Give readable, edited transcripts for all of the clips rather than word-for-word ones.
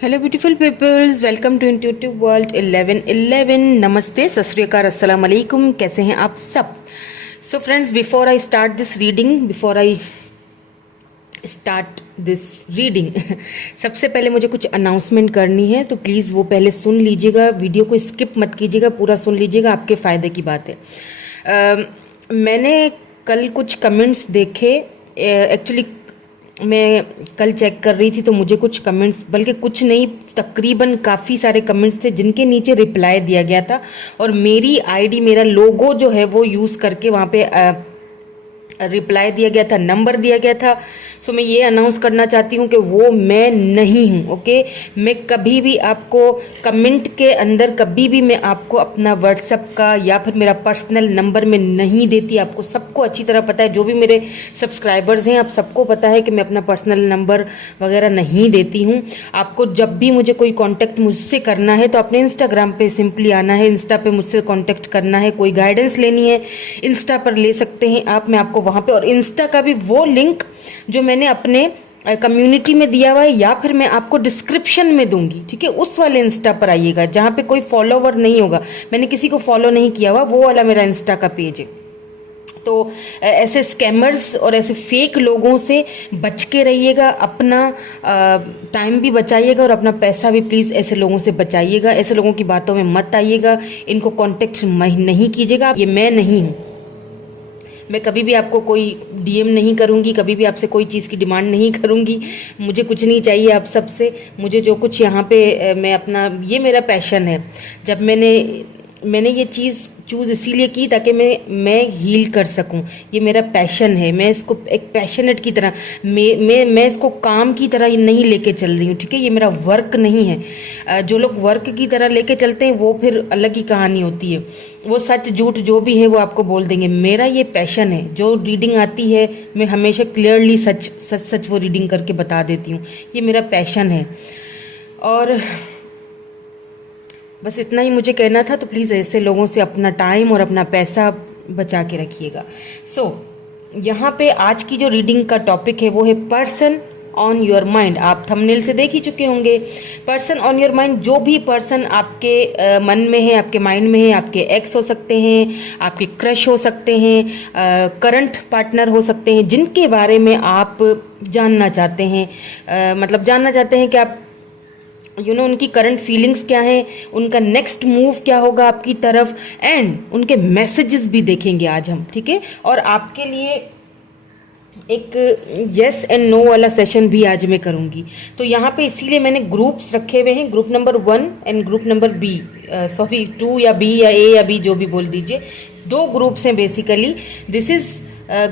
Hello beautiful peoples, welcome to intuitive world 1111। नमस्ते, सत श्री अकाल, अस्सलाम वालेकुम। कैसे हैं आप सब? So friends, before I start this reading सबसे पहले मुझे कुछ अनाउंसमेंट करनी है, तो प्लीज़ वो पहले सुन लीजिएगा। वीडियो को स्किप मत कीजिएगा, पूरा सुन लीजिएगा, आपके फ़ायदे की बात है। मैंने कल कुछ कमेंट्स देखे। एक्चुअली मैं कल चेक कर रही थी तो मुझे कुछ कमेंट्स, बल्कि कुछ नहीं, तकरीबन काफ़ी सारे कमेंट्स थे जिनके नीचे रिप्लाई दिया गया था, और मेरी आईडी, मेरा लोगो जो है वो यूज़ करके वहाँ पे रिप्लाई दिया गया था, नंबर दिया गया था। सो मैं ये अनाउंस करना चाहती हूँ कि वो मैं नहीं हूँ। ओके, मैं कभी भी आपको कमेंट के अंदर कभी भी मैं आपको अपना व्हाट्सएप का या फिर मेरा पर्सनल नंबर में नहीं देती। आपको सबको अच्छी तरह पता है, जो भी मेरे सब्सक्राइबर्स हैं, आप सबको पता है कि मैं अपना पर्सनल नंबर वगैरह नहीं देती हूँ। आपको जब भी मुझे कोई कॉन्टैक्ट मुझसे करना है तो अपने इंस्टाग्राम पे सिंपली आना है, इंस्टा पे मुझसे कॉन्टैक्ट करना है। कोई गाइडेंस लेनी है इंस्टा पर ले सकते हैं आप, मैं आपको वहाँ पे, और इंस्टा का भी वो लिंक जो मैंने अपने कम्युनिटी में दिया हुआ है या फिर मैं आपको डिस्क्रिप्शन में दूंगी, ठीक है? उस वाले इंस्टा पर आइएगा जहाँ पे कोई फॉलोवर नहीं होगा, मैंने किसी को फॉलो नहीं किया हुआ, वो वाला मेरा इंस्टा का पेज है। तो ऐसे स्कैमर्स और ऐसे फेक लोगों से बच के रहिएगा, अपना टाइम भी बचाइएगा और अपना पैसा भी प्लीज़ ऐसे लोगों से बचाइएगा। ऐसे लोगों की बातों में मत आइएगा, इनको कांटेक्ट नहीं कीजिएगा। ये मैं नहीं हूँ, मैं कभी भी आपको कोई डीएम नहीं करूंगी, कभी भी आपसे कोई चीज़ की डिमांड नहीं करूंगी। मुझे कुछ नहीं चाहिए आप सबसे। मुझे जो कुछ यहाँ पे मैं अपना, ये मेरा पैशन है। जब मैंने ये चीज़ चूज़ इसीलिए की ताकि मैं हील कर सकूं। ये मेरा पैशन है, मैं इसको एक पैशनेट की तरह, मैं इसको काम की तरह नहीं लेके चल रही हूँ, ठीक है? ये मेरा वर्क नहीं है। जो लोग वर्क की तरह लेके चलते हैं वो फिर अलग ही कहानी होती है, वो सच झूठ जो भी है वो आपको बोल देंगे। मेरा ये पैशन है, जो रीडिंग आती है मैं हमेशा क्लियरली सच सच सच वो रीडिंग करके बता देती हूँ। ये मेरा पैशन है, और बस इतना ही मुझे कहना था। तो प्लीज़ ऐसे लोगों से अपना टाइम और अपना पैसा बचा के रखिएगा। सो यहाँ पे आज की जो रीडिंग का टॉपिक है वो है पर्सन ऑन योर माइंड। आप थंबनेल से देख ही चुके होंगे। पर्सन ऑन योर माइंड, जो भी पर्सन आपके मन में है, आपके माइंड में है, आपके एक्स हो सकते हैं, आपके क्रश हो सकते हैं, करंट पार्टनर हो सकते हैं, जिनके बारे में आप जानना चाहते हैं, मतलब जानना चाहते हैं कि आप उनकी करंट फीलिंग्स क्या हैं, उनका नेक्स्ट मूव क्या होगा आपकी तरफ, एंड उनके मैसेजेस भी देखेंगे आज हम, ठीक है? और आपके लिए एक यस एंड नो वाला सेशन भी आज मैं करूंगी। तो यहाँ पे इसीलिए मैंने ग्रुप्स रखे हुए हैं, group number 1 and group number B, sorry 2 या बी या ए या बी, जो भी बोल दीजिए। 2 ग्रुप्स हैं basically. This is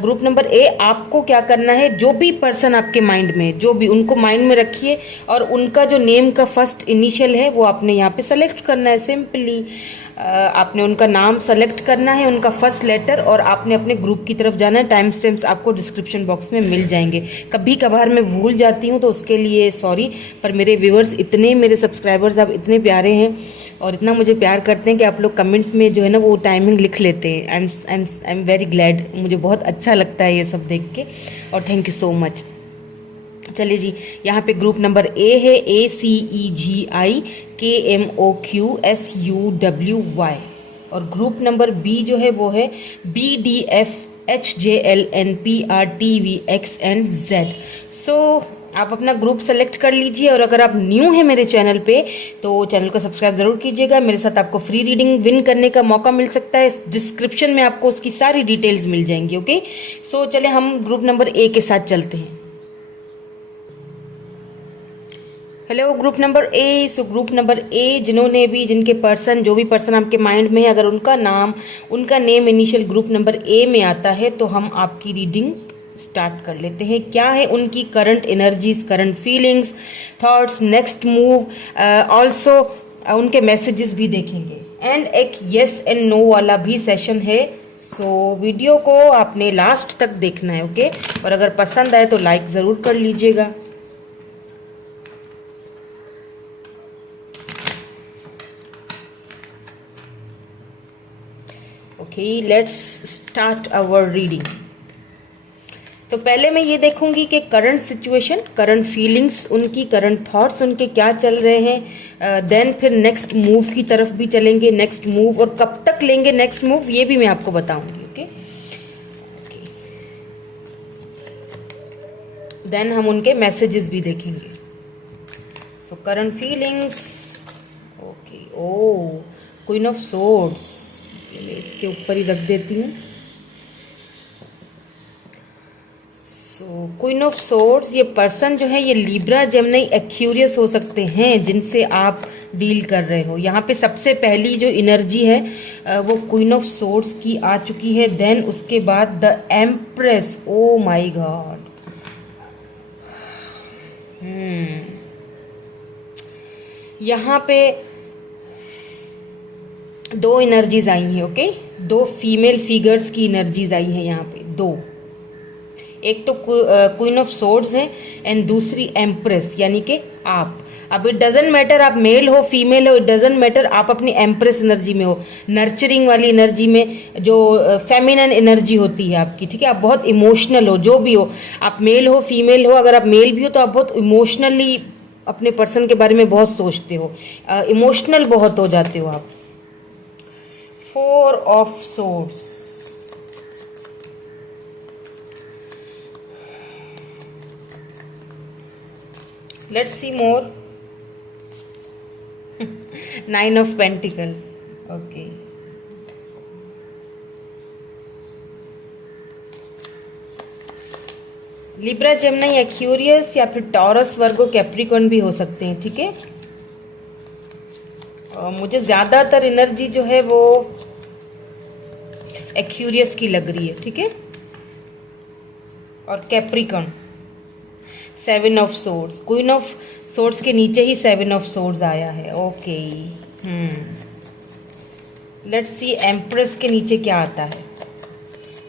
group number A. आपको क्या करना है, जो भी पर्सन आपके माइंड में, जो भी, उनको माइंड में रखिए और उनका जो नेम का फर्स्ट इनिशियल है वो आपने यहाँ पे सेलेक्ट करना है। सिंपली आपने उनका नाम सेलेक्ट करना है, उनका फर्स्ट लेटर, और आपने अपने ग्रुप की तरफ जाना है। टाइम स्टैम्प्स आपको डिस्क्रिप्शन बॉक्स में मिल जाएंगे। कभी कभार मैं भूल जाती हूँ तो उसके लिए सॉरी, पर मेरे व्यूअर्स इतने, मेरे सब्सक्राइबर्स आप इतने प्यारे हैं और इतना मुझे प्यार करते हैं कि आप लोग कमेंट में जो है ना वो टाइमिंग लिख लेते हैं। आई एम वेरी ग्लैड, मुझे बहुत अच्छा लगता है ये सब देख के, और थैंक यू सो मच। चलिए जी, यहाँ पे ग्रुप नंबर ए है ACEGIKMOQSUWY, और ग्रुप नंबर बी जो है वो है BDFHJLNPRTVXNZ। सो आप अपना ग्रुप सेलेक्ट कर लीजिए, और अगर आप न्यू हैं मेरे चैनल पे तो चैनल को सब्सक्राइब जरूर कीजिएगा। मेरे साथ आपको फ्री रीडिंग विन करने का मौका मिल सकता है, डिस्क्रिप्शन में आपको उसकी सारी डिटेल्स मिल जाएंगी। ओके, सो चले हम ग्रुप नंबर ए के साथ चलते हैं। Hello group number A. So group number A, जिन्होंने भी, जिनके पर्सन, जो भी पर्सन आपके माइंड में है, अगर उनका नाम, उनका name initial group number A में आता है तो हम आपकी रीडिंग स्टार्ट कर लेते हैं। क्या है उनकी current energies, current feelings, thoughts, next move, also उनके मैसेजेस भी देखेंगे, एंड एक यस एंड नो वाला भी सेशन है। सो वीडियो को आपने लास्ट तक देखना है, ओके? और अगर पसंद आए तो लाइक ज़रूर कर लीजिएगा। Okay, let's start our reading. तो तो पहले मैं ये देखूंगी कि करंट सिचुएशन, करंट फीलिंग्स उनकी, करंट थॉट्स उनके क्या चल रहे हैं, देन फिर नेक्स्ट मूव की तरफ भी चलेंगे, नेक्स्ट मूव, और कब तक लेंगे नेक्स्ट मूव ये भी मैं आपको बताऊंगी। ओके, देन हम उनके मैसेजेस भी देखेंगे। So current feelings, okay, oh queen of swords, मैं इसके ऊपर ही रख देती हूँ। सो क्वीन ऑफ सोर्ड्स, ये पर्सन जो है ये लिब्रा, जेमिनी, एक्यूरियस हो सकते हैं जिनसे आप डील कर रहे हो। यहाँ पे सबसे पहली जो एनर्जी है वो क्वीन ऑफ सोर्ड्स की आ चुकी है। देन उसके बाद the empress, O my God, यहाँ पे दो एनर्जीज आई हैं। ओके, दो फीमेल फिगर्स की एनर्जीज आई हैं यहाँ पे, दो, एक तो क्वीन ऑफ सोर्ड्स है एंड दूसरी एम्प्रेस, यानी कि आप। अब इट डजेंट मैटर आप मेल हो फीमेल हो, इट डजेंट मैटर, आप अपनी एम्प्रेस एनर्जी में हो, नर्चरिंग वाली एनर्जी में, जो फेमिनन एनर्जी होती है आपकी, ठीक है। आप बहुत इमोशनल हो, जो भी हो, आप मेल हो फीमेल हो, अगर आप मेल भी हो तो आप बहुत इमोशनली अपने पर्सन के बारे में बहुत सोचते हो, इमोशनल बहुत हो जाते हो आप। 4 of swords, let's see more. 9 of Pentacles, okay. Libra, Gemini, Aquarius या फिर टॉरस, वर्गो, कैप्रिकॉर्न भी हो सकते हैं, ठीक है। मुझे ज्यादातर एनर्जी जो है वो एक्यूरियस की लग रही है, ठीक है, और Capricorn. 7 of swords, queen of swords के नीचे ही 7 ऑफ सोर्ड्स आया है। ओके, लेट्स सी एम्प्रेस के नीचे क्या आता है।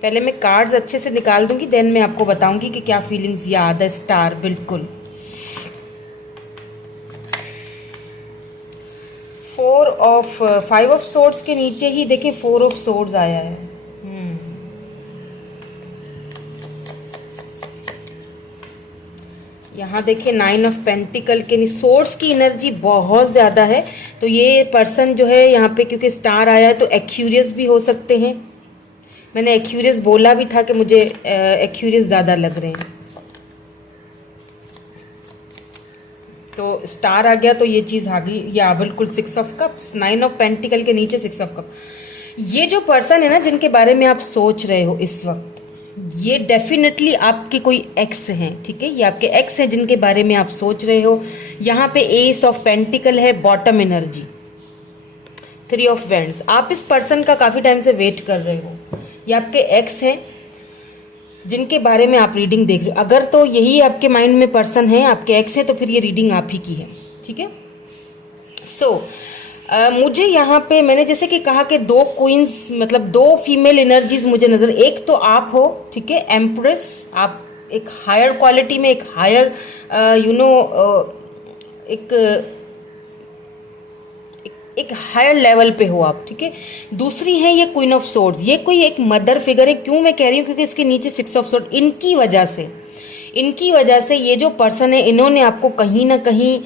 पहले मैं कार्ड्स अच्छे से निकाल दूंगी, देन मैं आपको बताऊंगी कि क्या फीलिंग्स। याद है, स्टार, बिल्कुल। 5 ऑफ सोर्ड्स के नीचे ही देखें 4 ऑफ सोर्ड्स आया है। यहाँ देखिए 9 ऑफ पेंटिकल के सोर्स की एनर्जी बहुत ज्यादा है। तो ये पर्सन जो है यहाँ पे, क्योंकि स्टार आया है, तो एक्यूरियस भी हो सकते हैं। मैंने एक्यूरियस बोला भी था कि मुझे एक्यूरियस ज्यादा लग रहे हैं, तो स्टार आ गया तो ये चीज आ गई। या बिल्कुल 6 ऑफ कप्स, 9 ऑफ पेंटिकल के नीचे 6 ऑफ कप। ये जो पर्सन है ना जिनके बारे में आप सोच रहे हो इस वक्त, ये डेफिनेटली आपके कोई एक्स हैं, ठीक है। ये आपके एक्स हैं जिनके बारे में आप सोच रहे हो। यहाँ पे एस ऑफ पेंटिकल है, बॉटम एनर्जी। 3 ऑफ वेंड्स, आप इस पर्सन का काफी टाइम से वेट कर रहे हो। ये आपके एक्स हैं जिनके बारे में आप रीडिंग देख रहे हो। अगर तो यही आपके माइंड में पर्सन है, आपके एक्स है, तो फिर ये रीडिंग आप ही की है, ठीक है। सो मुझे यहाँ पे मैंने जैसे कि कहा कि 2 क्वींस, मतलब 2 फीमेल एनर्जीज मुझे नजर। एक तो आप हो, ठीक है, एम्प्रेस, आप एक हायर क्वालिटी में, एक हायर एक हायर लेवल पे हो आप, ठीक है। दूसरी है ये क्वीन ऑफ सोर्ड्स, ये कोई एक मदर फिगर है। क्यों मैं कह रही हूँ, क्योंकि इसके नीचे 6 ऑफ सोर्ड। इनकी वजह से ये जो पर्सन है, इन्होंने आपको कहीं ना कहीं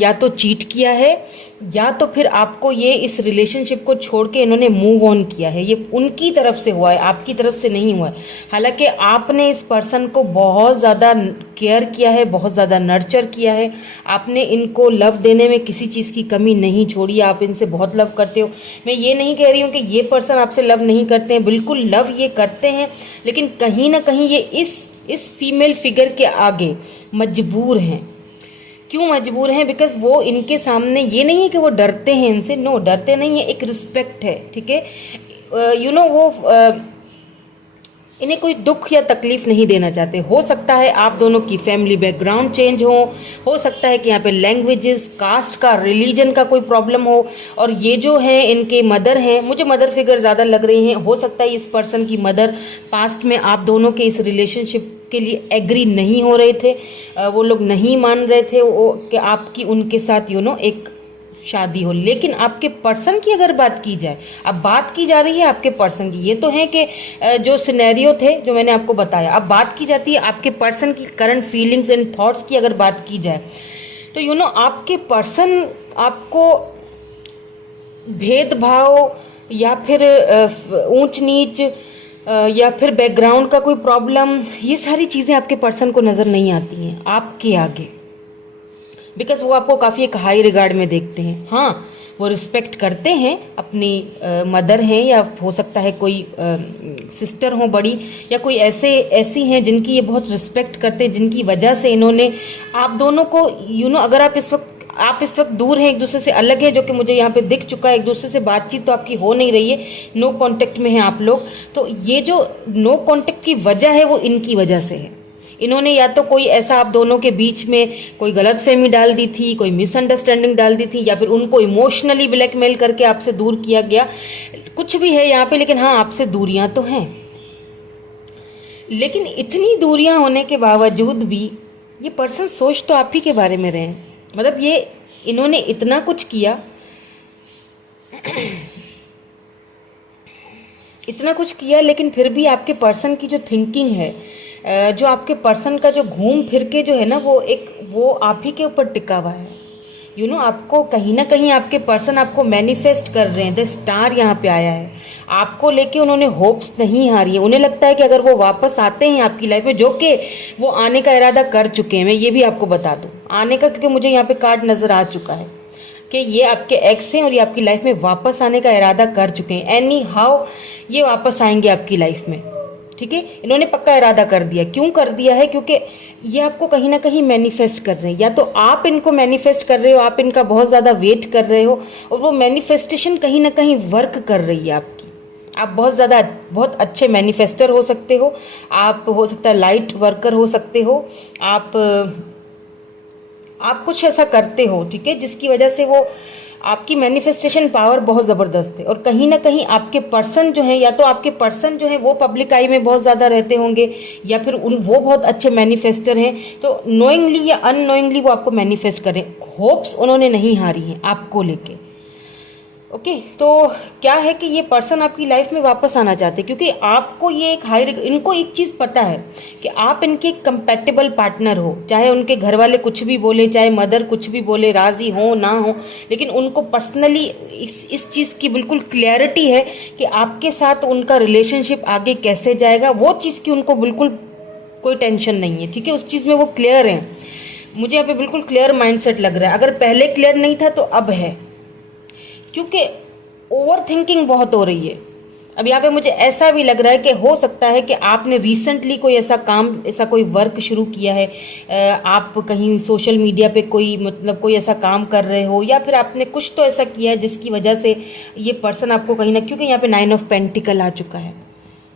या तो चीट किया है, या तो फिर आपको ये इस रिलेशनशिप को छोड़ के इन्होंने मूव ऑन किया है। ये उनकी तरफ से हुआ है, आपकी तरफ से नहीं हुआ है। हालांकि आपने इस पर्सन को बहुत ज्यादा केयर किया है, बहुत ज्यादा नर्चर किया है। आपने इनको लव देने में किसी चीज की कमी नहीं छोड़ी। आप इनसे बहुत लव करते हो। मैं ये नहीं कह रही हूँ कि ये पर्सन आपसे लव नहीं करते हैं, बिल्कुल लव ये करते हैं, लेकिन कहीं ना कहीं ये इस फीमेल फिगर के आगे मजबूर हैं। क्यों मजबूर हैं? बिकॉज वो इनके सामने, ये नहीं है कि वो डरते हैं इनसे, नो, डरते नहीं है, एक रिस्पेक्ट है, ठीक है। वो इन्हें कोई दुख या तकलीफ नहीं देना चाहते। हो सकता है आप दोनों की फैमिली बैकग्राउंड चेंज हो सकता है कि यहाँ पे लैंग्वेजेस, कास्ट का, रिलीजन का कोई प्रॉब्लम हो। और ये जो है इनके मदर हैं, मुझे मदर फिगर ज्यादा लग रही हैं। हो सकता है इस पर्सन की मदर पास्ट में आप दोनों के इस रिलेशनशिप के लिए एग्री नहीं हो रहे थे, वो लोग नहीं मान रहे थे कि आपकी उनके साथ एक शादी हो। लेकिन आपके पर्सन की अगर बात की जाए, अब बात की जा रही है आपके पर्सन की, ये तो है कि जो सिनेरियो थे जो मैंने आपको बताया, अब बात की जाती है आपके पर्सन की करंट फीलिंग्स एंड थॉट्स की अगर बात की जाए, तो यू नो आपके पर्सन आपको भेदभाव या फिर ऊंच नीच या फिर बैकग्राउंड का कोई प्रॉब्लम, ये सारी चीज़ें आपके पर्सन को नज़र नहीं आती हैं आपके आगे, बिकॉज वो आपको काफ़ी एक हाई रिगार्ड में देखते हैं। हाँ, वो रिस्पेक्ट करते हैं, अपनी मदर हैं या हो सकता है कोई सिस्टर हो बड़ी, या कोई ऐसी हैं जिनकी ये बहुत रिस्पेक्ट करते हैं, जिनकी वजह से इन्होंने आप दोनों को अगर आप इस वक्त दूर हैं, एक दूसरे से अलग है, जो कि मुझे यहाँ पे दिख चुका है, एक दूसरे से बातचीत तो आपकी हो नहीं रही है, नो कांटेक्ट में हैं आप लोग, तो ये जो नो कांटेक्ट की वजह है वो इनकी वजह से है। इन्होंने या तो कोई ऐसा आप दोनों के बीच में कोई गलतफहमी डाल दी थी, कोई मिसअंडरस्टैंडिंग डाल दी थी, या फिर उनको इमोशनली ब्लैकमेल करके आपसे दूर किया गया, कुछ भी है यहाँ पे, लेकिन हाँ आपसे दूरियां तो हैं। लेकिन इतनी दूरियां होने के बावजूद भी ये पर्सन सोच तो आप ही के बारे में रहे हैं, मतलब ये इन्होंने इतना कुछ किया इतना कुछ किया, लेकिन फिर भी आपके पर्सन की जो थिंकिंग है, जो आपके पर्सन का जो घूम फिर के जो है ना, वो आप ही के ऊपर टिका हुआ है। आपको कहीं ना कहीं आपके पर्सन आपको मैनिफेस्ट कर रहे हैं। द स्टार यहाँ पे आया है, आपको लेके उन्होंने होप्स नहीं हारी है। उन्हें लगता है कि अगर वो वापस आते हैं आपकी लाइफ में, जो कि वो आने का इरादा कर चुके हैं, मैं ये भी आपको बता दूं आने का, क्योंकि मुझे यहाँ पे कार्ड नजर आ चुका है कि ये आपके एक्स हैं और ये आपकी लाइफ में वापस आने का इरादा कर चुके हैं। एनी हाउ ये वापस आएंगे आपकी लाइफ में, ठीक है। इन्होंने पक्का इरादा कर दिया। क्यों कर दिया है? क्योंकि ये आपको कहीं ना कहीं मैनिफेस्ट कर रहे हैं, या तो आप इनको मैनिफेस्ट कर रहे हो, आप इनका बहुत ज्यादा वेट कर रहे हो, और वो मैनिफेस्टेशन कहीं ना कहीं वर्क कर रही है आपकी। आप बहुत अच्छे मैनिफेस्टर हो सकते हो, आप हो सकता है लाइट वर्कर हो सकते हो, आप कुछ ऐसा करते हो, ठीक है, जिसकी वजह से वो आपकी मैनिफेस्टेशन पावर बहुत ज़बरदस्त है। और कहीं ना कहीं आपके पर्सन जो है, या तो आपके पर्सन जो है वो पब्लिक आई में बहुत ज़्यादा रहते होंगे, या फिर वो बहुत अच्छे मैनिफेस्टर हैं, तो नोइंगली या अननोइंगली वो आपको मैनिफेस्ट करें। होप्स उन्होंने नहीं हारी हैं आपको लेके। ओके, तो क्या है कि ये पर्सन आपकी लाइफ में वापस आना चाहते हैं, क्योंकि आपको ये इनको एक चीज़ पता है कि आप इनके कंपैटिबल पार्टनर हो। चाहे उनके घर वाले कुछ भी बोले, चाहे मदर कुछ भी बोले, राजी हो ना हो, लेकिन उनको पर्सनली इस चीज़ की बिल्कुल क्लैरिटी है कि आपके साथ उनका रिलेशनशिप आगे कैसे जाएगा। वो चीज़ की उनको बिल्कुल कोई टेंशन नहीं है, ठीक है, उस चीज़ में वो क्लियर है। मुझे यहाँ पे बिल्कुल क्लियर माइंडसेट लग रहा है। अगर पहले क्लियर नहीं था तो अब है, क्योंकि ओवर थिंकिंग बहुत हो रही है। अब यहाँ पे मुझे ऐसा भी लग रहा है कि हो सकता है कि आपने रिसेंटली कोई ऐसा कोई वर्क शुरू किया है, आप कहीं सोशल मीडिया पे कोई ऐसा काम कर रहे हो, या फिर आपने कुछ तो ऐसा किया है जिसकी वजह से ये पर्सन आपको कहीं ना, क्योंकि यहाँ पे 9 ऑफ पेंटिकल आ चुका है,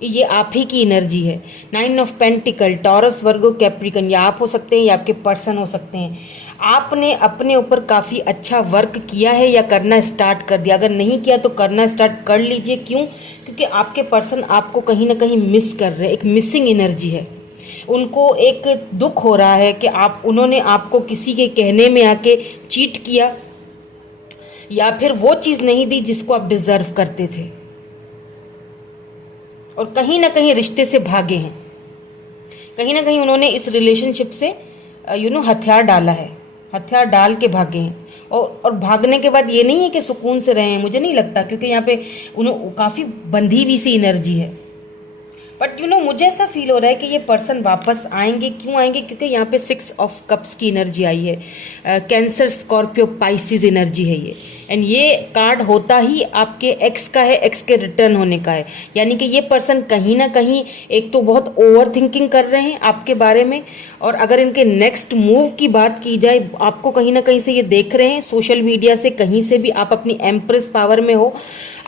ये आप ही की एनर्जी है। 9 of pentacle, taurus, Virgo, Capricorn, या आप हो सकते हैं या आपके पर्सन हो सकते हैं। आपने अपने ऊपर काफ़ी अच्छा वर्क किया है या करना स्टार्ट कर दिया। अगर नहीं किया तो करना स्टार्ट कर लीजिए। क्यों? क्योंकि आपके पर्सन आपको कहीं ना कहीं मिस कर रहे हैं, एक मिसिंग एनर्जी है। उनको एक दुख हो रहा है कि उन्होंने आपको किसी के कहने में आके चीट किया, या फिर वो चीज़ नहीं दी जिसको आप डिजर्व करते थे, और कहीं ना कहीं रिश्ते से भागे हैं। कहीं ना कहीं उन्होंने इस रिलेशनशिप से हथियार डाला है, हथियार डाल के भागे हैं। और भागने के बाद ये नहीं है कि सुकून से रहे हैं, मुझे नहीं लगता, क्योंकि यहाँ पे उन्हें काफ़ी बंधी हुई सी एनर्जी है। बट मुझे ऐसा फील हो रहा है कि ये पर्सन वापस आएंगे। क्यों आएंगे? क्योंकि यहाँ पे 6 ऑफ कप्स की एनर्जी आई है। कैंसर, स्कॉर्पियो, पाइसिस एनर्जी है ये। एंड ये कार्ड होता ही आपके एक्स का है, एक्स के रिटर्न होने का है। यानी कि ये पर्सन कहीं ना कहीं एक तो बहुत ओवर थिंकिंग कर रहे हैं आपके बारे में, और अगर इनके नेक्स्ट मूव की बात की जाए, आपको कहीं ना कहीं से ये देख रहे हैं, सोशल मीडिया से कहीं से भी आप अपनी एम्प्रेस पावर में हो,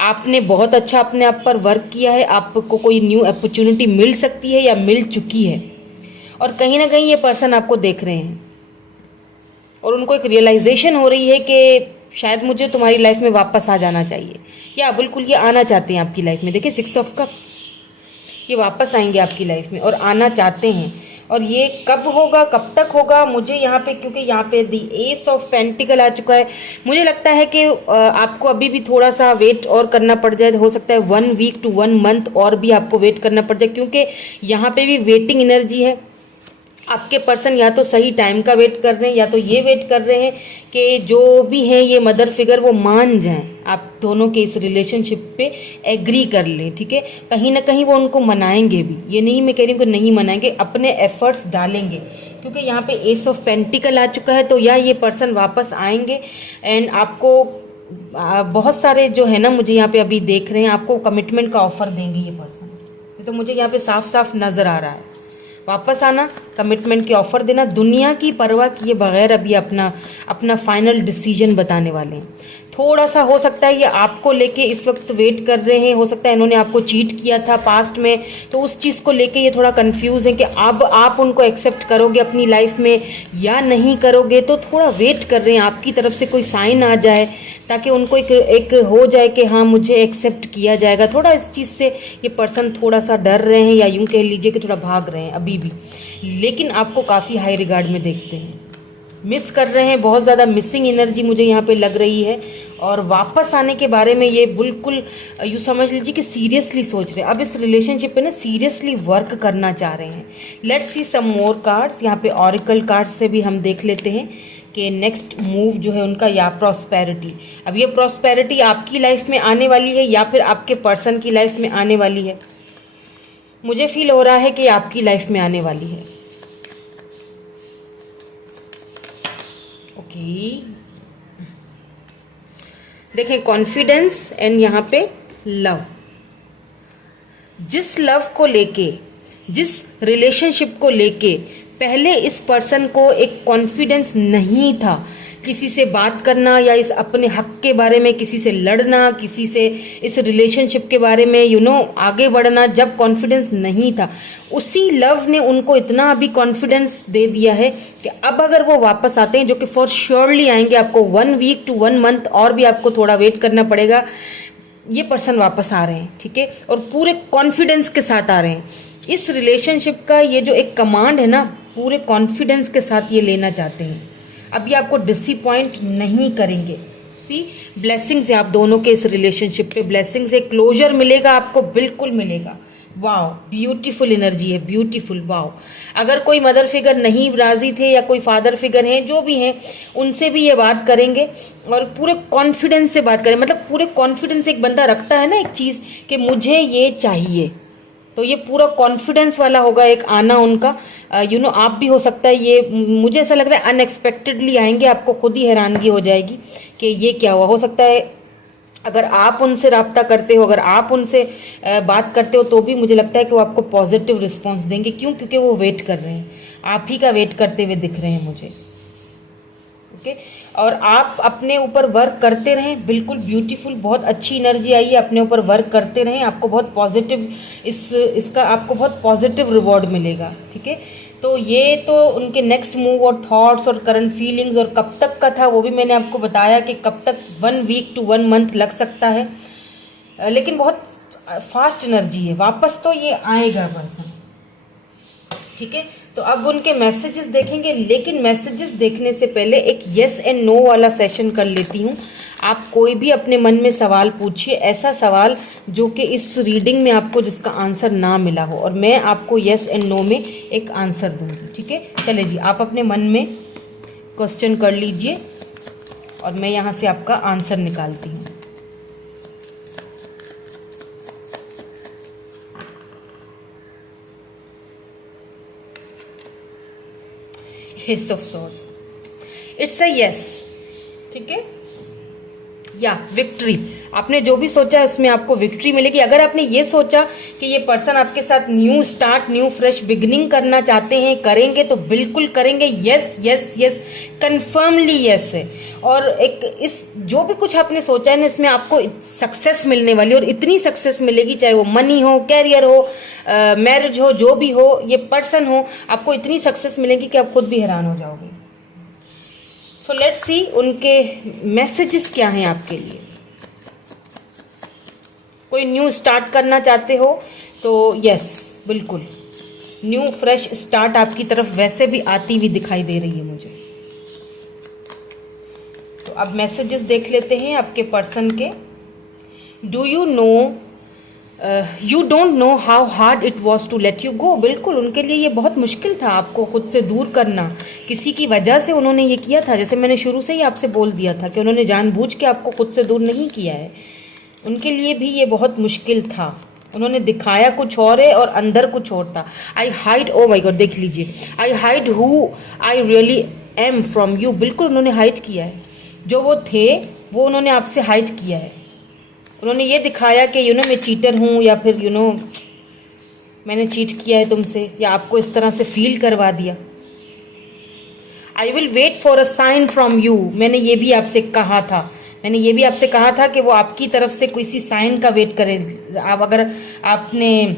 आपने बहुत अच्छा अपने आप पर वर्क किया है, आपको कोई न्यू अपॉर्चुनिटी मिल सकती है या मिल चुकी है, और कहीं ना कहीं ये पर्सन आपको देख रहे हैं, और उनको एक रियलाइजेशन हो रही है कि शायद मुझे तुम्हारी लाइफ में वापस आ जाना चाहिए, या बिल्कुल ये आना चाहते हैं आपकी लाइफ में। देखिए 6 ऑफ कप्स, ये वापस आएंगे आपकी लाइफ में और आना चाहते हैं। और ये कब होगा, कब तक होगा, मुझे यहाँ पे, क्योंकि यहाँ पे दी एस ऑफ पेंटिकल आ चुका है, मुझे लगता है कि आपको अभी भी थोड़ा सा वेट और करना पड़ जाए। हो सकता है 1 वीक टू 1 मंथ और भी आपको वेट करना पड़ जाए, क्योंकि यहाँ पे भी वेटिंग एनर्जी है। आपके पर्सन या तो सही टाइम का वेट कर रहे हैं, या तो ये वेट कर रहे हैं कि जो भी है ये मदर फिगर वो मान जाएं, आप दोनों के इस रिलेशनशिप पे एग्री कर लें, ठीक है। कहीं ना कहीं वो उनको मनाएंगे भी, ये नहीं मैं कह रही हूँ कि नहीं मनाएंगे, अपने एफर्ट्स डालेंगे, क्योंकि यहाँ पे एस ऑफ पेंटिकल आ चुका है। तो या ये पर्सन वापस आएंगे एंड आपको बहुत सारे जो है ना, मुझे यहाँ पे अभी देख रहे हैं, आपको कमिटमेंट का ऑफर देंगे ये पर्सन। तो मुझे यहाँ पे साफ साफ नजर आ रहा है, वापस आना, कमिटमेंट के ऑफर देना, दुनिया की परवाह किए बगैर अभी अपना फाइनल डिसीजन बताने वाले हैं। थोड़ा सा हो सकता है ये आपको लेके इस वक्त वेट कर रहे हैं, हो सकता है इन्होंने आपको चीट किया था पास्ट में, तो उस चीज़ को लेके ये थोड़ा कंफ्यूज है कि अब आप उनको एक्सेप्ट करोगे अपनी लाइफ में या नहीं करोगे। तो थोड़ा वेट कर रहे हैं, आपकी तरफ से कोई साइन आ जाए ताकि उनको एक हो जाए कि हाँ मुझे एक्सेप्ट किया जाएगा। थोड़ा इस चीज़ से ये पर्सन थोड़ा सा डर रहे हैं, या यूं कह लीजिए कि थोड़ा भाग रहे हैं अभी भी, लेकिन आपको काफ़ी हाई रिगार्ड में देखते हैं, मिस कर रहे हैं, बहुत ज़्यादा मिसिंग एनर्जी मुझे यहाँ पे लग रही है। और वापस आने के बारे में ये बिल्कुल यूँ समझ लीजिए कि सीरियसली सोच रहे हैं, अब इस रिलेशनशिप पे ना सीरियसली वर्क करना चाह रहे हैं। Let's see some more cards, यहाँ पे ऑरिकल कार्ड्स से भी हम देख लेते हैं कि नेक्स्ट मूव जो है उनका, या प्रॉस्पेरिटी। अब ये प्रॉस्पेरिटी आपकी लाइफ में आने वाली है या फिर आपके पर्सन की लाइफ में आने वाली है? मुझे फील हो रहा है कि आपकी लाइफ में आने वाली है। देखें, कॉन्फिडेंस एंड यहाँ पे लव। जिस लव को लेके, जिस रिलेशनशिप को लेके पहले इस पर्सन को एक कॉन्फिडेंस नहीं था, किसी से बात करना या इस अपने हक के बारे में किसी से लड़ना, किसी से इस रिलेशनशिप के बारे में आगे बढ़ना, जब कॉन्फिडेंस नहीं था, उसी लव ने उनको इतना अभी कॉन्फिडेंस दे दिया है कि अब अगर वो वापस आते हैं, जो कि फॉर श्योरली आएंगे, आपको 1 वीक टू 1 मंथ और भी आपको थोड़ा वेट करना पड़ेगा, ये पर्सन वापस आ रहे हैं, ठीक है, और पूरे कॉन्फिडेंस के साथ आ रहे हैं। इस रिलेशनशिप का ये जो एक कमांड है ना, पूरे कॉन्फिडेंस के साथ ये लेना चाहते हैं। अभी आपको डिसअपॉइंट नहीं करेंगे। सी, ब्लेसिंग्स है आप दोनों के इस रिलेशनशिप पे, ब्लेसिंग्स है, क्लोजर मिलेगा आपको, बिल्कुल मिलेगा। वाओ, ब्यूटीफुल एनर्जी है, ब्यूटीफुल, वाओ। अगर कोई मदर फिगर नहीं राजी थे या कोई फादर फिगर हैं, जो भी हैं, उनसे भी ये बात करेंगे और पूरे कॉन्फिडेंस से बात करें। मतलब पूरे कॉन्फिडेंस एक बंदा रखता है ना एक चीज़ कि मुझे ये चाहिए, तो ये पूरा कॉन्फिडेंस वाला होगा एक आना उनका। आप भी हो सकता है, ये मुझे ऐसा लग रहा है अनएक्सपेक्टेडली आएंगे, आपको खुद ही हैरानगी हो जाएगी कि ये क्या हुआ। हो सकता है अगर आप उनसे राब्ता करते हो, अगर आप उनसे बात करते हो, तो भी मुझे लगता है कि वो आपको पॉजिटिव रिस्पॉन्स देंगे। क्यों? क्योंकि वो वेट कर रहे हैं, आप ही का वेट करते हुए दिख रहे हैं मुझे। ओके, और आप अपने ऊपर वर्क करते रहें, बिल्कुल ब्यूटीफुल, बहुत अच्छी एनर्जी आई है, अपने ऊपर वर्क करते रहें, आपको बहुत पॉजिटिव इसका आपको बहुत पॉजिटिव रिवॉर्ड मिलेगा, ठीक है। तो ये तो उनके नेक्स्ट मूव और थॉट्स और करंट फीलिंग्स, और कब तक का था वो भी मैंने आपको बताया कि कब तक 1 वीक टू 1 मंथ लग सकता है, लेकिन बहुत फास्ट एनर्जी है, वापस तो ये आएगा पर्सन, ठीक है। तो अब उनके मैसेजेस देखेंगे, लेकिन मैसेजेस देखने से पहले एक येस एंड नो वाला सेशन कर लेती हूँ। आप कोई भी अपने मन में सवाल पूछिए, ऐसा सवाल जो कि इस रीडिंग में आपको जिसका आंसर ना मिला हो, और मैं आपको येस एंड नो में एक आंसर दूंगी, ठीक है। चले जी, आप अपने मन में क्वेश्चन कर लीजिए और मैं यहाँ से आपका आंसर निकालती हूँ। Ace of Swords, it's a yes, ठीक है, या विक्ट्री। आपने जो भी सोचा है उसमें आपको विक्ट्री मिलेगी। अगर आपने ये सोचा कि ये पर्सन आपके साथ new start, new fresh beginning करना चाहते हैं, करेंगे तो बिल्कुल करेंगे। Yes yes yes, confirmly yes है। और एक इस जो भी कुछ आपने सोचा है ना, इसमें आपको सक्सेस मिलने वाली, और इतनी सक्सेस मिलेगी, चाहे वो मनी हो, कैरियर हो, मैरिज हो, जो भी हो, ये पर्सन हो, आपको इतनी सक्सेस मिलेगी कि आप खुद भी हैरान हो जाओगे। सो लेट्स सी उनके मैसेजेस क्या हैं आपके लिए। कोई न्यू स्टार्ट करना चाहते हो तो यस, बिल्कुल न्यू फ्रेश स्टार्ट आपकी तरफ वैसे भी आती हुई दिखाई दे रही है मुझे। तो अब मैसेजेस देख लेते हैं आपके पर्सन के। Do you know, you don't know how hard it was to let you go. बिल्कुल उनके लिए ये बहुत मुश्किल था आपको खुद से दूर करना, किसी की वजह से उन्होंने ये किया था। जैसे मैंने शुरू से ही आपसे बोल दिया था कि उन्होंने जानबूझ के आपको खुद से दूर नहीं किया है। उनके लिए भी ये बहुत मुश्किल था। उन्होंने दिखाया कुछ और है और अंदर कुछ और था। आई हाइड, ओ माई गॉड, देख लीजिए, आई hide who I really am from you. बिल्कुल उन्होंने हाइड किया है, जो वो थे वो उन्होंने आपसे हाइड किया है। उन्होंने ये दिखाया कि यू नो मैं चीटर हूँ, या फिर यू नो मैंने चीट किया है तुमसे, या आपको इस तरह से फील करवा दिया। I will wait for a sign from you. मैंने ये भी आपसे कहा था, मैंने ये भी आपसे कहा था कि वो आपकी तरफ से किसी साइन का वेट करें। आप अगर आपने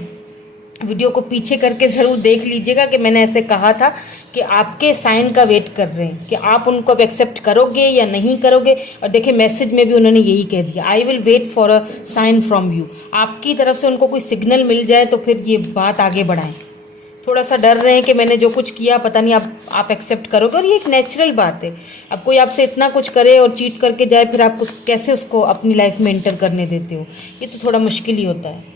वीडियो को पीछे करके ज़रूर देख लीजिएगा कि मैंने ऐसे कहा था कि आपके साइन का वेट कर रहे हैं कि आप उनको अब एक्सेप्ट करोगे या नहीं करोगे। और देखिए मैसेज में भी उन्होंने यही कह दिया, I will wait for a sign from you. आपकी तरफ से उनको कोई सिग्नल मिल जाए तो फिर ये बात आगे बढ़ाएं। थोड़ा सा डर रहे हैं कि मैंने जो कुछ किया पता नहीं आप एक्सेप्ट करोगे। और ये एक नेचुरल बात है, अब कोई आपसे इतना कुछ करे और चीट करके जाए, फिर आप कैसे उसको अपनी लाइफ में एंटर करने देते हो, ये तो थोड़ा मुश्किल ही होता है।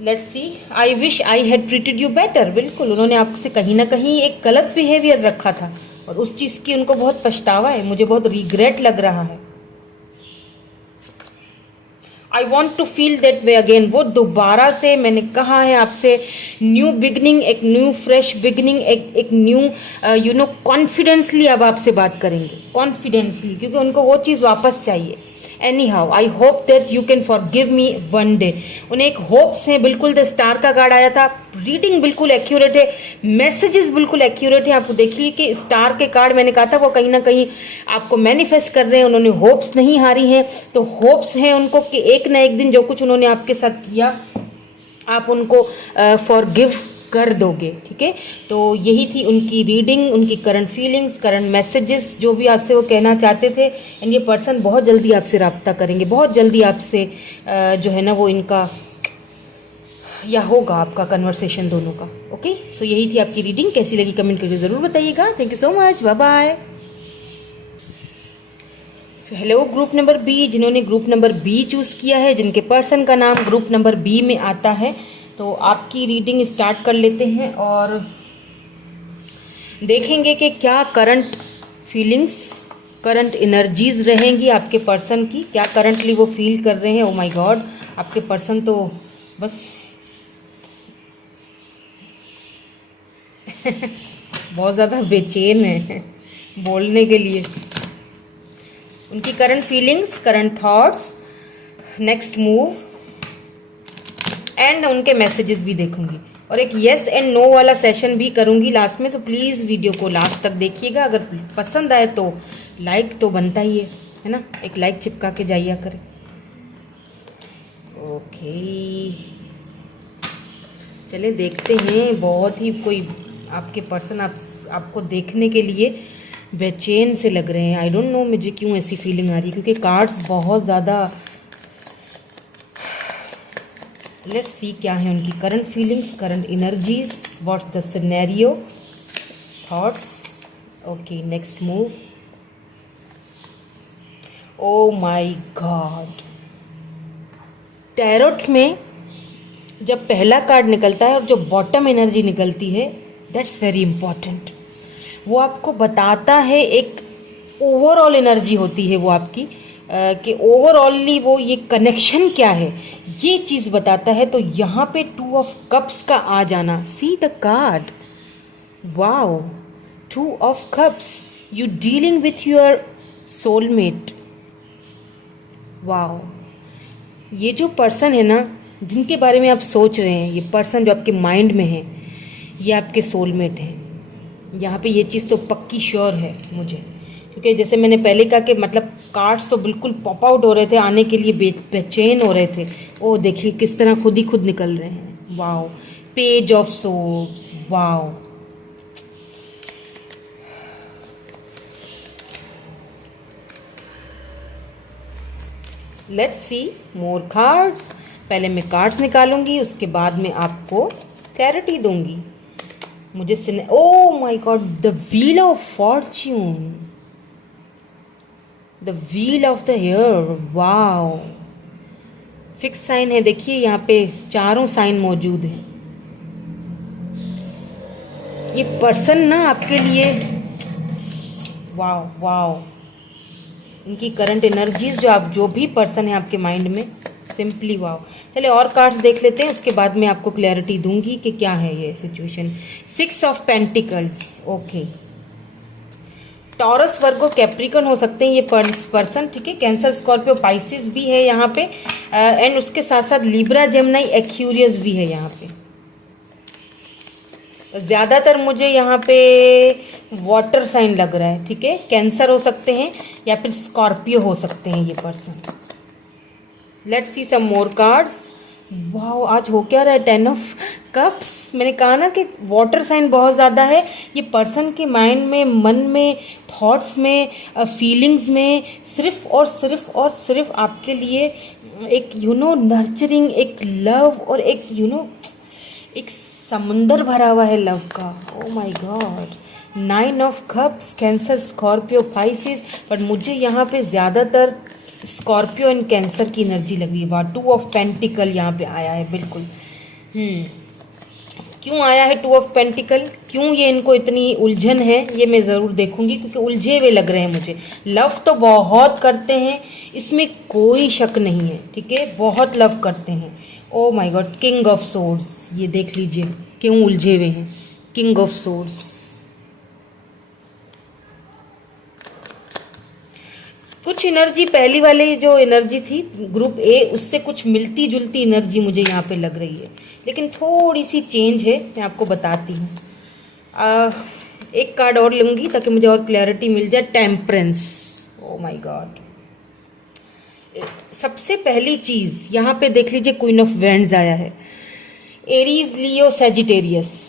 Let's see, I wish I had treated you better. बिल्कुल उन्होंने आपसे कहीं ना कहीं एक गलत बिहेवियर रखा था और उस चीज़ की उनको बहुत पछतावा है, मुझे बहुत रिग्रेट लग रहा है। I want to feel that way again. वो दोबारा से, मैंने कहा है आपसे, न्यू बिगनिंग, एक न्यू फ्रेश बिगनिंग, एक न्यू यू नो कॉन्फिडेंसली अब आपसे बात करेंगे, कॉन्फिडेंसली, क्योंकि उनको वो चीज़ वापस चाहिए। Any how I hope that you can forgive me one day. उन्हें एक होप्स है। बिल्कुल द स्टार का कार्ड आया था, रीडिंग बिल्कुल एक्यूरेट है, मैसेजेस बिल्कुल एक्यूरेट है। आपको देखिए कि स्टार के कार्ड मैंने कहा था वो कहीं ना कहीं आपको मैनिफेस्ट कर रहे हैं। उन्होंने होप्स नहीं हारी हैं, तो होप्स हैं उनको कि एक ना एक दिन जो कुछ उन्होंने आपके साथ किया आप उनको फॉरगिव कर दोगे। ठीक है, तो यही थी उनकी रीडिंग, उनकी करंट फीलिंग्स, करंट मैसेजेस, जो भी आपसे वो कहना चाहते थे। एंड ये पर्सन बहुत जल्दी आपसे रब्ता करेंगे, बहुत जल्दी आपसे जो है ना वो इनका या होगा आपका कन्वर्सेशन दोनों का। ओके, सो यही थी आपकी रीडिंग। कैसी लगी कमेंट करके ज़रूर बताइएगा। Thank you so much, bye bye. So hello group number B, जिन्होंने ग्रुप नंबर बी चूज़ किया है, जिनके पर्सन का नाम ग्रुप नंबर बी में आता है, तो आपकी रीडिंग स्टार्ट कर लेते हैं और देखेंगे कि क्या करंट फीलिंग्स, करंट एनर्जीज रहेंगी आपके पर्सन की, क्या करंटली वो फील कर रहे हैं। ओ माय गॉड, आपके पर्सन तो बस बहुत ज़्यादा बेचैन है बोलने के लिए। उनकी current feelings, current thoughts, next move and उनके मैसेजेस भी देखूंगी और एक येस एंड नो वाला सेशन भी करूंगी लास्ट में। सो प्लीज़ वीडियो को लास्ट तक देखिएगा। अगर पसंद आए तो लाइक तो बनता ही है ना, एक लाइक चिपका के जाइए करें। ओके, चले देखते हैं। बहुत ही कोई आपके पर्सन आपको देखने के लिए बेचैन से लग रहे हैं। आई डोंट नो मुझे क्यों ऐसी फीलिंग आ रही है, क्योंकि कार्ड्स बहुत ज़्यादा। लेट्स सी क्या है उनकी current feelings, current energies, what's the scenario, thoughts. Okay, next move. O my God, tarot में जब पहला कार्ड निकलता है और जो बॉटम एनर्जी निकलती है, दैट्स वेरी इंपॉर्टेंट। वो आपको बताता है, एक ओवरऑल एनर्जी होती है वो आपकी, कि ओवरऑली वो ये कनेक्शन क्या है ये चीज़ बताता है। तो यहाँ पे 2 ऑफ कप्स का आ जाना, see the card, wow, 2 of cups, you dealing with your soulmate. Wow, ये जो पर्सन है ना जिनके बारे में आप सोच रहे हैं, ये पर्सन जो आपके माइंड में है, ये आपके सोलमेट है। यहाँ पे ये चीज़ तो पक्की श्योर है मुझे, क्योंकि जैसे मैंने पहले कहा कि मतलब कार्ड्स तो बिल्कुल पॉप आउट हो रहे थे, आने के लिए बेचैन हो रहे थे। ओ देखिए किस तरह खुद ही खुद निकल रहे हैं। Wow, page of soaps, wow. Let's see more cards. पहले मैं कार्ड्स निकालूंगी, उसके बाद में आपको क्लैरिटी दूंगी। मुझे oh my god, the wheel of fortune, the wheel of the year, wow. Fix sign है, देखिए यहाँ पे चारों साइन मौजूद हैं। ये पर्सन ना आपके लिए, वाओ वाओ, इनकी करंट एनर्जीज जो भी पर्सन है आपके माइंड में, सिंपली वाओ। चलिए और कार्ड्स देख लेते हैं, उसके बाद मैं आपको क्लैरिटी दूंगी कि क्या है ये situation. 6 of pentacles, okay. Taurus, Virgo, Capricorn हो सकते हैं ये पर्सन, ठीक है। कैंसर, स्कॉर्पियो, पाइसिस भी है यहाँ पे, एंड उसके साथ साथ लिब्रा, जेमिनी, एक्यूरियस भी है यहाँ पे। ज्यादातर मुझे यहाँ पे वाटर साइन लग रहा है, ठीक है। कैंसर हो सकते हैं या फिर स्कॉर्पियो हो सकते हैं ये person. Let's see some more cards. Wow, आज हो क्या रहा है, 10 ऑफ कप्स। मैंने कहा ना कि वाटर साइन बहुत ज़्यादा है। ये पर्सन के माइंड में, मन में, थॉट्स में, फीलिंग्स में सिर्फ और सिर्फ और सिर्फ आपके लिए एक नर्चरिंग, एक लव और एक एक समुंदर भरा हुआ है लव का। ओ my God, 9 of cups, cancer, Scorpio, Pisces, पर मुझे यहाँ पे ज़्यादातर स्कॉर्पियो एंड कैंसर की एनर्जी लग रही है। 2 ऑफ पेंटिकल यहाँ पे आया है, बिल्कुल। क्यों आया है 2 ऑफ पेंटिकल, क्यों ये इनको इतनी उलझन है, ये मैं ज़रूर देखूंगी, क्योंकि उलझे हुए लग रहे हैं मुझे। लव तो बहुत करते हैं, इसमें कोई शक नहीं है, ठीक है, बहुत लव करते हैं। ओ my God, king of swords, ये देख लीजिए क्यों उलझे हुए हैं, किंग ऑफ सोर्ड्स। कुछ एनर्जी, पहली वाली जो एनर्जी थी ग्रुप ए, उससे कुछ मिलती जुलती एनर्जी मुझे यहाँ पे लग रही है, लेकिन थोड़ी सी चेंज है, मैं आपको बताती हूँ। एक कार्ड और लूंगी ताकि मुझे और क्लैरिटी मिल जाए। Temperance, O my God. सबसे पहली चीज यहाँ पे देख लीजिए, क्वीन ऑफ वैंड्स आया है। Aries, Leo, Sagittarius,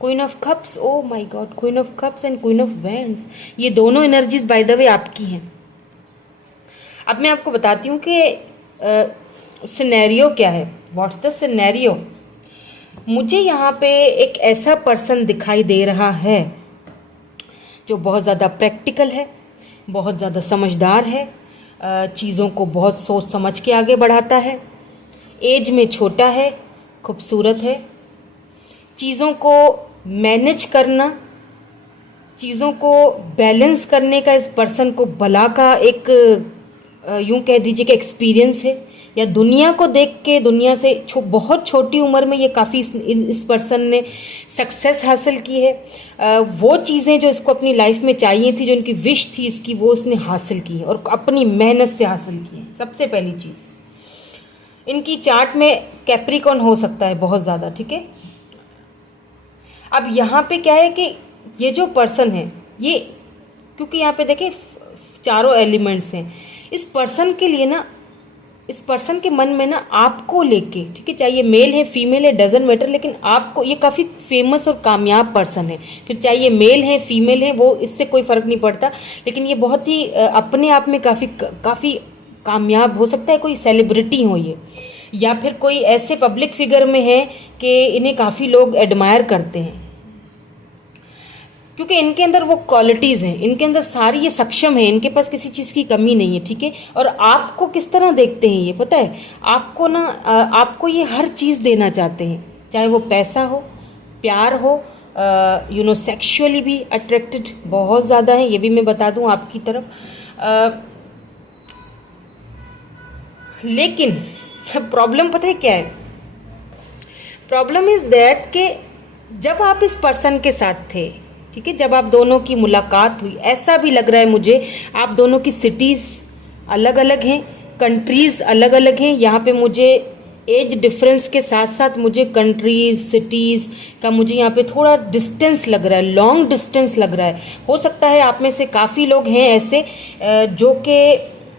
queen of cups, O my God, queen of cups and queen of wands, ये दोनों एनर्जीज बाय द वे आपकी हैं। अब मैं आपको बताती हूँ कि सिनेरियो क्या है, व्हाट्स द सिनेरियो। मुझे यहाँ पे एक ऐसा पर्सन दिखाई दे रहा है जो बहुत ज़्यादा प्रैक्टिकल है, बहुत ज़्यादा समझदार है, चीज़ों को बहुत सोच समझ के आगे बढ़ाता है, एज में छोटा है, खूबसूरत है। चीज़ों को मैनेज करना, चीज़ों को बैलेंस करने का इस पर्सन को भला का एक यूं कह दीजिए कि एक्सपीरियंस है, या दुनिया को देख के, दुनिया से बहुत छोटी उम्र में ये काफ़ी इस पर्सन ने सक्सेस हासिल की है। वो चीज़ें जो इसको अपनी लाइफ में चाहिए थी, जो इनकी विश थी इसकी, वो इसने हासिल की है और अपनी मेहनत से हासिल की है। सबसे पहली चीज़, इनकी चार्ट में कैप्रिकॉन हो सकता है बहुत ज़्यादा, ठीक है। अब यहाँ पे क्या है कि ये जो पर्सन है, ये क्योंकि यहाँ पे देखिए चारों एलिमेंट्स हैं, इस पर्सन के लिए ना, इस पर्सन के मन में ना आपको लेके, ठीक है, चाहे ये मेल है फीमेल है डजंट मैटर, लेकिन आपको, ये काफ़ी फेमस और कामयाब पर्सन है, फिर चाहे ये मेल है फीमेल है, वो इससे कोई फर्क नहीं पड़ता, लेकिन ये बहुत ही अपने आप में काफ़ी कामयाब हो सकता है। कोई सेलिब्रिटी हो ये, या फिर कोई ऐसे पब्लिक फिगर में है कि इन्हें काफ़ी लोग एडमायर करते हैं, क्योंकि इनके अंदर वो क्वालिटीज़ हैं, इनके अंदर सारी ये सक्षम है, इनके पास किसी चीज़ की कमी नहीं है, ठीक है। और आपको किस तरह देखते हैं ये पता है, आपको ना, आपको ये हर चीज़ देना चाहते हैं, चाहे वो पैसा हो, प्यार हो, सेक्सुअली भी अट्रैक्टेड बहुत ज़्यादा है, ये भी मैं बता दूं आपकी तरफ। लेकिन प्रॉब्लम पता है क्या है, प्रॉब्लम इज दैट कि जब आप इस पर्सन के साथ थे, ठीक है, जब आप दोनों की मुलाकात हुई, ऐसा भी लग रहा है मुझे आप दोनों की सिटीज़ अलग अलग हैं, कंट्रीज़ अलग अलग हैं। यहाँ पे मुझे एज डिफरेंस के साथ साथ मुझे कंट्रीज, सिटीज़ का मुझे यहाँ पे थोड़ा डिस्टेंस लग रहा है, लॉन्ग डिस्टेंस लग रहा है। हो सकता है आप में से काफ़ी लोग हैं ऐसे जो कि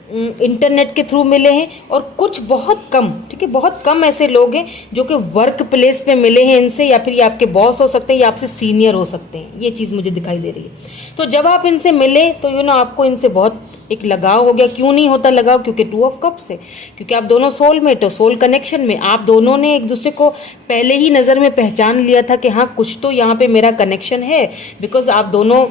इंटरनेट के थ्रू मिले हैं, और कुछ बहुत कम, ठीक है, बहुत कम ऐसे लोग हैं जो कि वर्क प्लेस पे मिले हैं इनसे, या फिर ये आपके बॉस हो सकते हैं या आपसे सीनियर हो सकते हैं। ये चीज़ मुझे दिखाई दे रही है। तो जब आप इनसे मिले तो आपको इनसे बहुत एक लगाव हो गया। क्यों नहीं होता लगाव? क्योंकि 2 ऑफ कप्स है, क्योंकि आप दोनों सोलमेट हो, सोल कनेक्शन में आप दोनों ने एक दूसरे को पहले ही नज़र में पहचान लिया था कि हाँ कुछ तो यहाँ पे मेरा कनेक्शन है। बिकॉज आप दोनों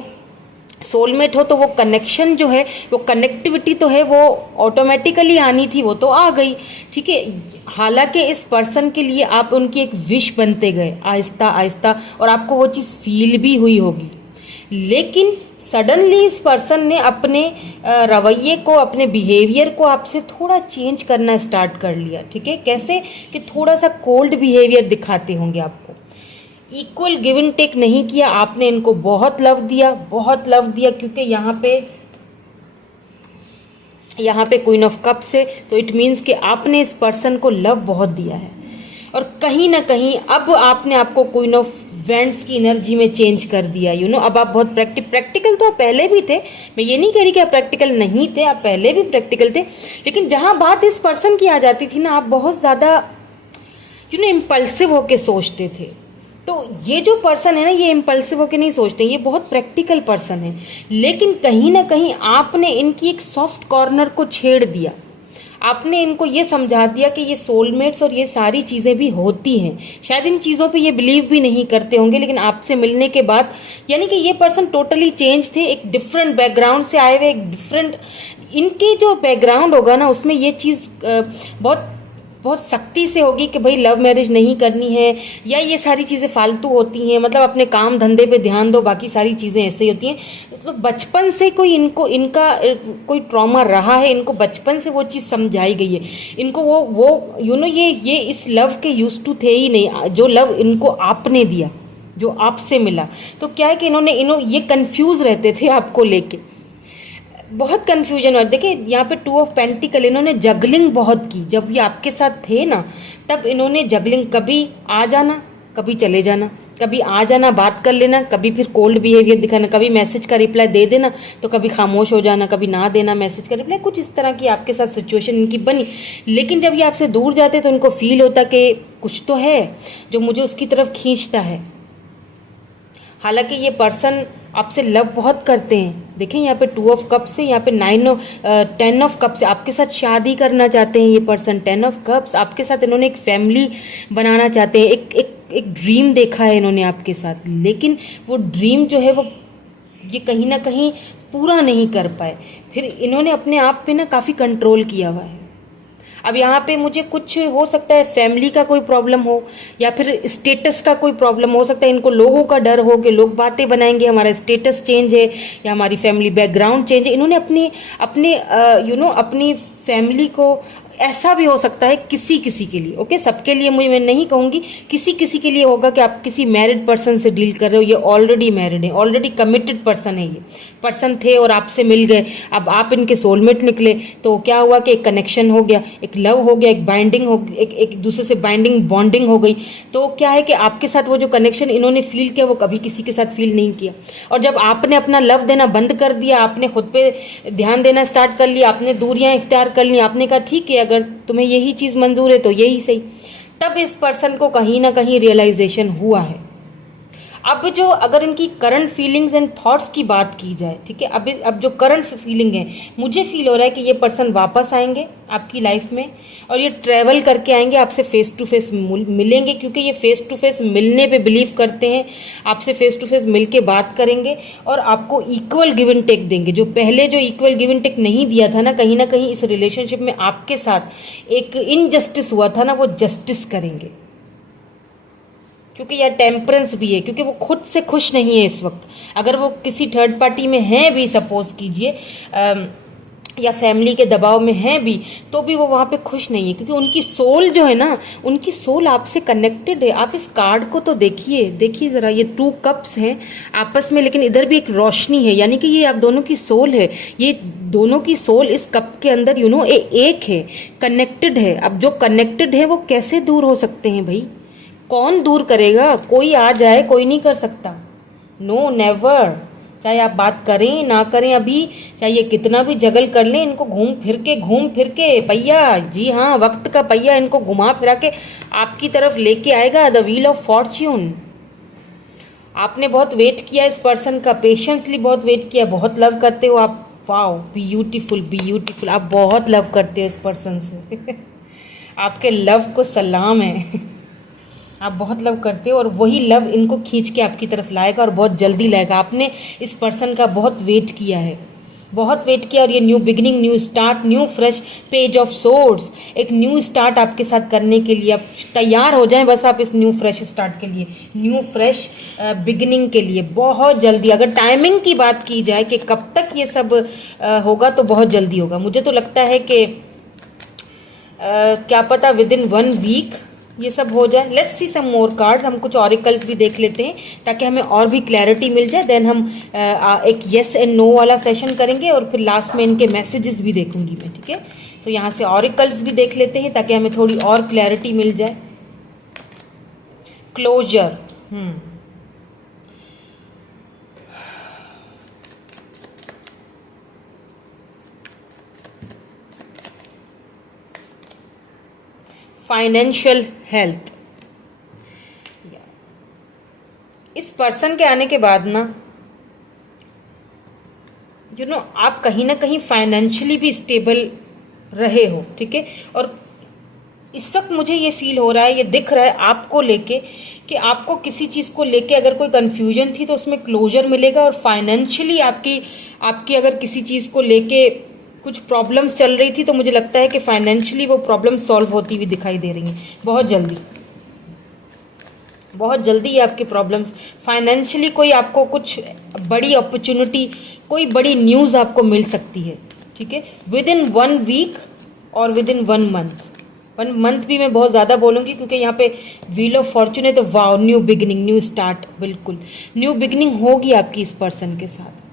सोलमेट हो तो वो कनेक्शन जो है, वो कनेक्टिविटी तो है, वो ऑटोमेटिकली आनी थी, वो तो आ गई, ठीक है। हालांकि इस पर्सन के लिए आप उनकी एक विश बनते गए आहिस्ता आहिस्ता, और आपको वो चीज़ फील भी हुई होगी। लेकिन सडनली इस पर्सन ने अपने रवैये को, अपने बिहेवियर को आपसे थोड़ा चेंज करना स्टार्ट कर लिया, ठीक है। कैसे? कि थोड़ा सा कोल्ड बिहेवियर दिखाते होंगे आपको, इक्वल गिव एंड टेक नहीं किया आपने, इनको बहुत लव दिया, बहुत लव दिया, क्योंकि यहाँ पे क्वीन ऑफ कप्स है, तो इट मीन्स कि आपने इस पर्सन को लव बहुत दिया है। और कहीं ना कहीं अब आपने आपको क्वीन ऑफ वेंट्स की एनर्जी में चेंज कर दिया, अब आप बहुत प्रैक्टिकल तो आप पहले भी थे, मैं ये नहीं कह रही कि आप प्रैक्टिकल नहीं थे, आप पहले भी प्रैक्टिकल थे, लेकिन जहां बात इस पर्सन की आ जाती थी ना, आप बहुत ज्यादा इम्पल्सिव होके सोचते थे। तो ये जो पर्सन है ना, ये इम्पल्सिव होके नहीं सोचते, ये बहुत प्रैक्टिकल पर्सन है। लेकिन कहीं ना कहीं आपने इनकी एक सॉफ्ट कॉर्नर को छेड़ दिया, आपने इनको ये समझा दिया कि ये सोलमेट्स और ये सारी चीज़ें भी होती हैं। शायद इन चीज़ों पे ये बिलीव भी नहीं करते होंगे, लेकिन आपसे मिलने के बाद, यानी कि ये पर्सन टोटली चेंज थे, एक डिफरेंट बैकग्राउंड से आए हुए, एक डिफरेंट इनके जो बैकग्राउंड होगा ना, उसमें ये चीज़ बहुत बहुत सख्ती से होगी कि भाई लव मैरिज नहीं करनी है, या ये सारी चीज़ें फालतू होती हैं, मतलब अपने काम धंधे पे ध्यान दो, बाकी सारी चीज़ें ऐसे ही होती हैं। तो बचपन से कोई इनका कोई ट्रॉमा रहा है, इनको बचपन से वो चीज़ समझाई गई है, इनको वो ये इस लव के यूज टू थे ही नहीं, जो लव इनको आपने दिया, जो आपसे मिला। तो क्या है कि इन्होंने ये कंफ्यूज रहते थे आपको लेके, बहुत कंफ्यूजन हुआ। देखिए यहाँ पे 2 ऑफ पेंटिकल, इन्होंने जगलिंग बहुत की जब ये आपके साथ थे ना, तब इन्होंने जगलिंग, कभी आ जाना कभी चले जाना, कभी आ जाना बात कर लेना, कभी फिर कोल्ड बिहेवियर दिखाना, कभी मैसेज का रिप्लाई दे देना तो कभी खामोश हो जाना, कभी ना देना मैसेज का रिप्लाई, कुछ इस तरह की आपके साथ सिचुएशन इनकी बनी। लेकिन जब ये आपसे दूर जाते तो इनको फील होता कि कुछ तो है जो मुझे उसकी तरफ खींचता है। हालांकि ये पर्सन आपसे लव बहुत करते हैं। देखें यहाँ पे 2 ऑफ कप्स से, यहाँ पे 10 ऑफ कप्स से, आपके साथ शादी करना चाहते हैं ये पर्सन। 10 ऑफ कप्स, आपके साथ इन्होंने एक फैमिली बनाना चाहते हैं, एक ड्रीम देखा है इन्होंने आपके साथ, लेकिन वो ड्रीम जो है वो ये कहीं ना कहीं पूरा नहीं कर पाए। फिर इन्होंने अपने आप पे ना काफ़ी कंट्रोल किया हुआ है। अब यहाँ पे मुझे कुछ हो सकता है फैमिली का कोई प्रॉब्लम हो, या फिर स्टेटस का कोई प्रॉब्लम हो सकता है, इनको लोगों का डर हो कि लोग बातें बनाएंगे, हमारा स्टेटस चेंज है या हमारी फैमिली बैकग्राउंड चेंज है। इन्होंने अपनी फैमिली को, ऐसा भी हो सकता है किसी किसी के लिए, ओके, सबके लिए मैं नहीं कहूंगी, किसी किसी के लिए होगा कि आप किसी मैरिड पर्सन से डील कर रहे हो, ये ऑलरेडी मैरिड है, ऑलरेडी कमिटेड पर्सन है, ये पर्सन थे और आपसे मिल गए, अब आप इनके सोलमेट निकले, तो क्या हुआ कि एक कनेक्शन हो गया, एक लव हो गया, एक बाइंडिंग हो, एक दूसरे से बॉन्डिंग हो गई। तो क्या है कि आपके साथ वो जो कनेक्शन इन्होंने फील किया वो कभी किसी के साथ फील नहीं किया। और जब आपने अपना लव देना बंद कर दिया, आपने खुद पे ध्यान देना स्टार्ट कर लिया, आपने दूरियां इख्तियार कर ली, आपने कहा ठीक है अगर तुम्हें यही चीज मंजूर है तो यही सही, तब इस पर्सन को कहीं ना कहीं रियलाइजेशन हुआ है। अब जो अगर इनकी करंट फीलिंग्स एंड थॉट्स की बात की जाए, ठीक है, अब जो करंट फीलिंग है, मुझे फील हो रहा है कि ये पर्सन वापस आएंगे आपकी लाइफ में, और ये ट्रैवल करके आएंगे, आपसे फेस टू फेस मिलेंगे, क्योंकि ये फेस टू फेस मिलने पे बिलीव करते हैं। आपसे फेस टू फेस मिल के बात करेंगे और आपको इक्वल गिव एंड टेक देंगे। जो पहले जो इक्वल गिव एंड टेक नहीं दिया था ना कहीं इस रिलेशनशिप में आपके साथ एक इनजस्टिस हुआ था ना, वो जस्टिस करेंगे, क्योंकि यह टेम्परेंस भी है, क्योंकि वो खुद से खुश नहीं है इस वक्त। अगर वो किसी थर्ड पार्टी में हैं भी, सपोज कीजिए, या फैमिली के दबाव में हैं भी, तो भी वो वहाँ पे खुश नहीं है, क्योंकि उनकी सोल जो है ना, उनकी सोल आपसे कनेक्टेड है। आप इस कार्ड को तो देखिए ज़रा, ये 2 कप्स हैं आपस में, लेकिन इधर भी एक रोशनी है, यानी कि ये आप दोनों की सोल है, ये दोनों की सोल इस कप के अंदर एक है, कनेक्टेड है। अब जो कनेक्टेड है वो कैसे दूर हो सकते हैं भाई? कौन दूर करेगा? कोई आ जाए, कोई नहीं कर सकता, नो नेवर। चाहे आप बात करें ना करें अभी, चाहे ये कितना भी जगल कर लें, इनको घूम फिर के पहिया, जी हाँ वक्त का पहिया इनको घुमा फिरा के आपकी तरफ लेके आएगा, द व्हील ऑफ फॉर्च्यून। आपने बहुत वेट किया इस पर्सन का, पेशेंसली बहुत वेट किया, बहुत लव करते हो आप, वाओ ब्यूटीफुल ब्यूटीफुल, आप बहुत लव करते हो इस पर्सन से आपके लव को सलाम है आप बहुत लव करते हो और वही लव इनको खींच के आपकी तरफ लाएगा और बहुत जल्दी लाएगा। आपने इस पर्सन का बहुत वेट किया है, बहुत वेट किया, और ये new beginning, new start, new fresh page of swords, एक न्यू स्टार्ट आपके साथ करने के लिए आप तैयार हो जाएं बस आप इस न्यू फ्रेश स्टार्ट के लिए, न्यू फ्रेश बिगिनिंग के लिए बहुत जल्दी। अगर टाइमिंग की बात की जाए कि कब तक ये सब होगा तो बहुत जल्दी होगा। मुझे तो लगता है कि क्या पता विद इन 1 वीक ये सब हो जाए। Let's see some more cards, हम कुछ ऑरिकल्स भी देख लेते हैं ताकि हमें और भी क्लैरिटी मिल जाए। देन हम एक येस एंड नो वाला सेशन करेंगे और फिर लास्ट में इनके मैसेजेस भी देखूंगी मैं, ठीक है। तो यहाँ से ऑरिकल्स भी देख लेते हैं ताकि हमें थोड़ी और क्लैरिटी मिल जाए। Closure, financial health. इस पर्सन के आने के बाद ना आप कहीं ना कहीं फाइनेंशियली भी स्टेबल रहे हो, ठीक है। और इस वक्त मुझे ये फील हो रहा है, ये दिख रहा है आपको लेके कि आपको किसी चीज को लेके अगर कोई कंफ्यूजन थी तो उसमें क्लोजर मिलेगा, और फाइनेंशियली आपकी अगर किसी चीज को लेके कुछ प्रॉब्लम्स चल रही थी तो मुझे लगता है कि फाइनेंशियली वो प्रॉब्लम सॉल्व होती हुई दिखाई दे रही हैं बहुत जल्दी, बहुत जल्दी। ये आपकी प्रॉब्लम्स फाइनेंशियली, कोई आपको कुछ बड़ी अपॉर्चुनिटी, कोई बड़ी न्यूज़ आपको मिल सकती है, ठीक है, विद इन 1 वीक और विद इन 1 मंथ। 1 मंथ भी मैं बहुत ज़्यादा बोलूँगी क्योंकि यहाँ पे व्हील ऑफ फॉर्च्यून है, तो wow new beginning, new start, बिल्कुल न्यू बिगिनिंग होगी आपकी इस पर्सन के साथ।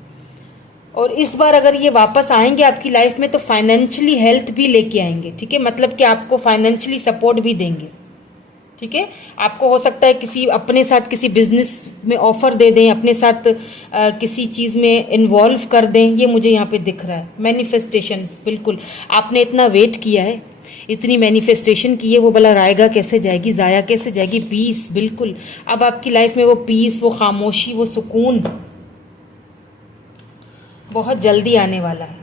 और इस बार अगर ये वापस आएंगे आपकी लाइफ में तो फाइनेंशियली हेल्थ भी लेके आएंगे, ठीक है, मतलब कि आपको फाइनेंशियली सपोर्ट भी देंगे, ठीक है। आपको हो सकता है किसी अपने साथ किसी बिजनेस में ऑफर दे दें, अपने साथ किसी चीज़ में इन्वॉल्व कर दें, ये मुझे यहाँ पे दिख रहा है। मैनिफेस्टेशंस, बिल्कुल आपने इतना वेट किया है, इतनी मैनिफेस्टेशन की है, वो भला रायगा कैसे जाएगी, जाया कैसे जाएगी। पीस, बिल्कुल अब आपकी लाइफ में वो पीस, वो खामोशी, वो सुकून बहुत जल्दी आने वाला है।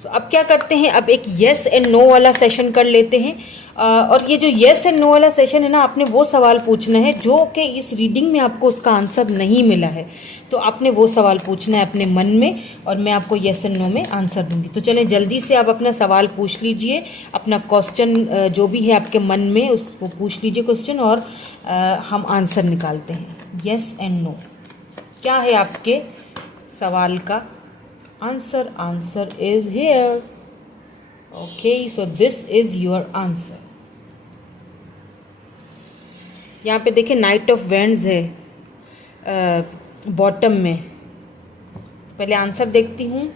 सो अब क्या करते हैं, अब एक येस एंड नो वाला सेशन कर लेते हैं। और ये जो येस एंड नो वाला सेशन है ना, आपने वो सवाल पूछना है जो कि इस रीडिंग में आपको उसका आंसर नहीं मिला है, तो आपने वो सवाल पूछना है अपने मन में और मैं आपको येस एंड नो में आंसर दूंगी। तो चलें जल्दी से आप अपना सवाल पूछ लीजिए, अपना क्वेश्चन जो भी है आपके मन में उसको पूछ लीजिए क्वेश्चन, और हम आंसर निकालते हैं। येस एंड नो, क्या है आपके सवाल का answer? Answer is here. Okay, so this is your answer. यहाँ पे देखिए नाइट ऑफ वेंड्स है बॉटम में। पहले आंसर देखती हूँ।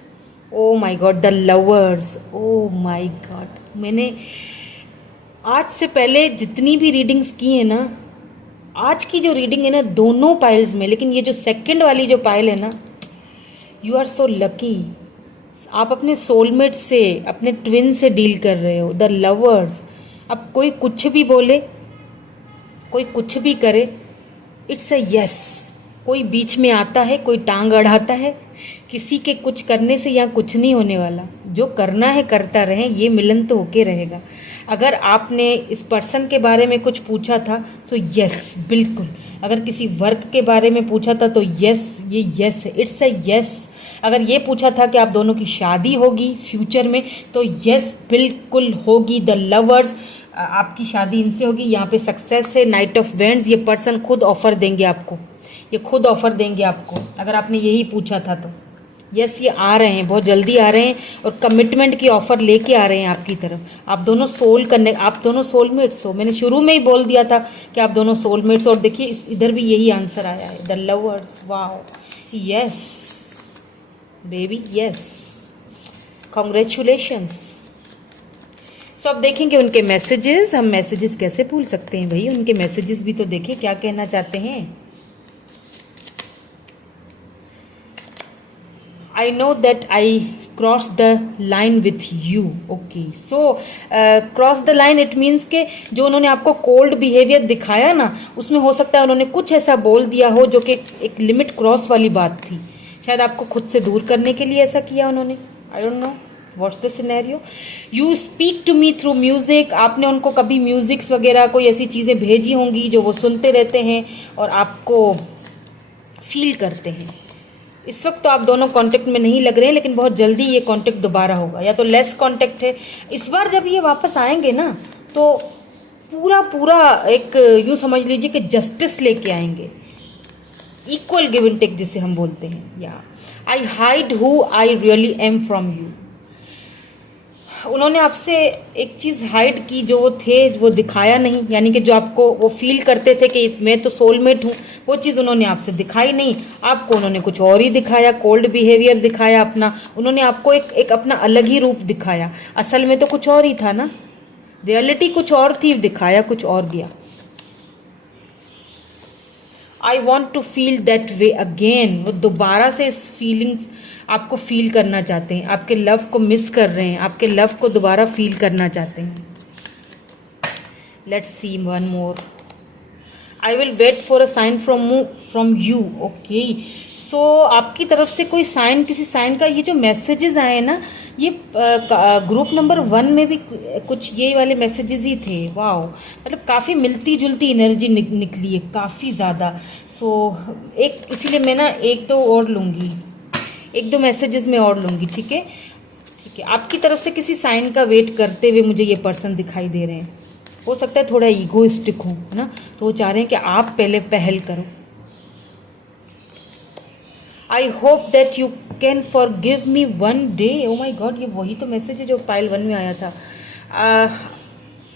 ओ my god, the lovers. O my God, मैंने आज से पहले जितनी भी रीडिंग्स की है ना, आज की जो रीडिंग है ना दोनों पाइल्स में, लेकिन ये जो सेकंड वाली जो पाइल है ना, यू आर सो लकी। आप अपने सोलमेट से, अपने ट्विन से डील कर रहे हो, द लवर्स। अब कोई कुछ भी बोले, कोई कुछ भी करे, इट्स अ यस। कोई बीच में आता है, कोई टांग अड़ाता है, किसी के कुछ करने से यहाँ कुछ नहीं होने वाला। जो करना है करता रहे, ये मिलन तो होके रहेगा। अगर आपने इस पर्सन के बारे में कुछ पूछा था तो यस, बिल्कुल। अगर किसी वर्क के बारे में पूछा था तो यस, ये यस है, इट्स अ यस। अगर ये पूछा था कि आप दोनों की शादी होगी फ्यूचर में तो यस, बिल्कुल होगी। द लवर्स, आपकी शादी इनसे होगी। यहाँ पे सक्सेस है, नाइट ऑफ वेंड्स। ये पर्सन खुद ऑफर देंगे आपको, ये खुद ऑफर देंगे आपको अगर आपने यही पूछा था तो। यस, ये आ रहे हैं, बहुत जल्दी आ रहे हैं और कमिटमेंट की ऑफर लेके आ रहे हैं आपकी तरफ। आप दोनों आप दोनों सोलमेट्स हो। मैंने शुरू में ही बोल दिया था कि आप दोनों सोलमेट्स, और देखिए इधर भी यही आंसर आया है, the lovers. Wow, yes baby, yes, congratulations. So अब देखेंगे उनके मैसेजेस। हम मैसेजेस कैसे भूल सकते हैं भाई, उनके मैसेजेस भी तो देखें क्या कहना चाहते हैं। I know that I crossed the line with you. Okay, so cross the line it means के जो उन्होंने आपको कोल्ड बिहेवियर दिखाया ना, उसमें हो सकता है उन्होंने कुछ ऐसा बोल दिया हो जो कि एक लिमिट क्रॉस वाली बात थी, शायद आपको खुद से दूर करने के लिए ऐसा किया उन्होंने। I don't know what's the scenario. You speak to me through music, आपने उनको कभी म्यूजिक्स वगैरह कोई ऐसी चीज़ें भेजी होंगी जो वो सुनते रहते हैं और आपको फील करते हैं। इस वक्त तो आप दोनों कांटेक्ट में नहीं लग रहे हैं, लेकिन बहुत जल्दी ये कांटेक्ट दोबारा होगा, या तो लेस कांटेक्ट है। इस बार जब ये वापस आएंगे ना तो पूरा पूरा एक यूं समझ लीजिए कि जस्टिस लेके आएंगे, इक्वल गिव एंड टेक जिसे हम बोलते हैं। या आई hide who I really am from you, उन्होंने आपसे एक चीज़ हाइड की, जो वो थे वो दिखाया नहीं, यानी कि जो आपको वो फील करते थे कि मैं तो सोलमेट हूँ, वो चीज़ उन्होंने आपसे दिखाई नहीं, आपको उन्होंने कुछ और ही दिखाया, कोल्ड बिहेवियर दिखाया अपना, उन्होंने आपको एक अपना अलग ही रूप दिखाया। असल में तो कुछ और ही था ना, रियलिटी कुछ और थी, दिखाया कुछ और गया। I want to feel that way again, वो दोबारा से इस फीलिंग्स आपको फील करना चाहते हैं, आपके लव को मिस कर रहे हैं, आपके लव को दोबारा फील करना चाहते हैं। Let's see one more. I will wait for a sign from you. Okay, so आपकी तरफ से कोई साइन, किसी साइन का ये जो मैसेजेस आए ना, ये ग्रुप नंबर 1 में भी कुछ ये वाले मैसेजेस ही थे। वाओ, मतलब काफ़ी मिलती जुलती एनर्जी निकली है, काफ़ी ज़्यादा। तो एक इसीलिए मैं ना एक दो और लूँगी, एक दो मैसेजेस में और लूँगी। ठीक है, ठीक है। आपकी तरफ से किसी साइन का वेट करते हुए मुझे ये पर्सन दिखाई दे रहे हैं। हो सकता है थोड़ा ईगोइस्टिक हो, है ना, तो वो चाह रहे हैं कि आप पहले पहल करो। I hope that you can forgive me one day. Oh my god, ये वही तो मैसेज है जो पाइल 1 में आया था।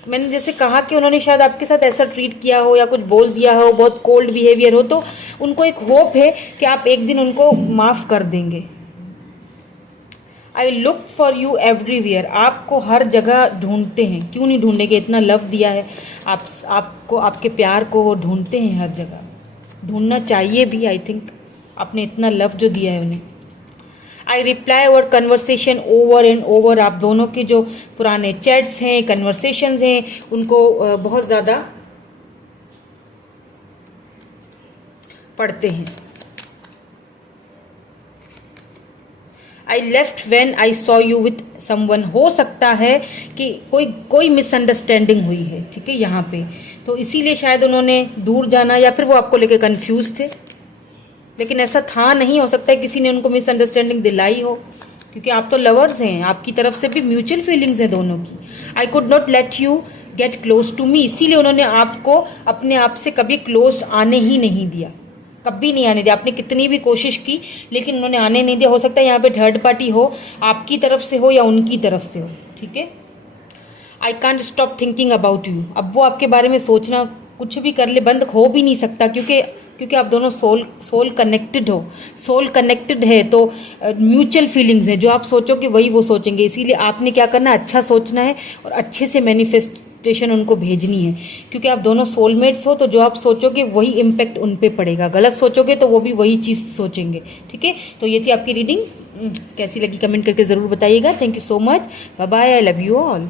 मैंने जैसे कहा कि उन्होंने शायद आपके साथ ऐसा ट्रीट किया हो या कुछ बोल दिया हो, बहुत कोल्ड बिहेवियर हो, तो उनको एक होप है कि आप एक दिन उनको माफ़ कर देंगे। I look for you everywhere, आपको हर जगह ढूंढते हैं, क्यों नहीं ढूंढेंगे, इतना लव दिया है आपको, आपके प्यार को वो ढूंढते हैं हर जगह, ढूंढना चाहिए भी। आई थिंक आपने इतना लव जो दिया है उन्हें। I reply our conversation over and over, आप दोनों के जो पुराने चैट्स हैं, कन्वर्सेशंस हैं, उनको बहुत ज़्यादा पढ़ते हैं। I left when I saw you with someone, हो सकता है कि कोई मिसअंडरस्टैंडिंग हुई है, ठीक है, यहाँ पे, तो इसीलिए शायद उन्होंने दूर जाना, या फिर वो आपको लेके कंफ्यूज थे, लेकिन ऐसा था नहीं। हो सकता है किसी ने उनको मिसअंडरस्टैंडिंग दिलाई हो, क्योंकि आप तो लवर्स हैं, आपकी तरफ से भी म्यूचुअल फीलिंग्स है दोनों की। I could not let you get close to me, इसीलिए उन्होंने आपको अपने आप से कभी क्लोज आने ही नहीं दिया, कभी नहीं आने दिया। आपने कितनी भी कोशिश की, लेकिन उन्होंने आने नहीं दिया। हो सकता है यहाँ पे थर्ड पार्टी हो, आपकी तरफ से हो या उनकी तरफ से हो, ठीक है। I can't stop thinking about you, अब वो आपके बारे में सोचना कुछ भी कर ले, बंद हो भी नहीं सकता, क्योंकि आप दोनों सोल कनेक्टेड हो, सोल कनेक्टेड है, तो म्यूचुअल फीलिंग्स है, जो आप सोचोगे वही वो सोचेंगे। इसीलिए आपने क्या करना है, अच्छा सोचना है और अच्छे से मैनिफेस्टेशन उनको भेजनी है, क्योंकि आप दोनों सोलमेट्स हो, तो जो आप सोचोगे वही इम्पैक्ट उन पे पड़ेगा, गलत सोचोगे तो वो भी वही चीज़ सोचेंगे, ठीक है। तो ये थी आपकी रीडिंग, कैसी लगी कमेंट करके ज़रूर बताइएगा। Thank you so much, bye bye, I love you all.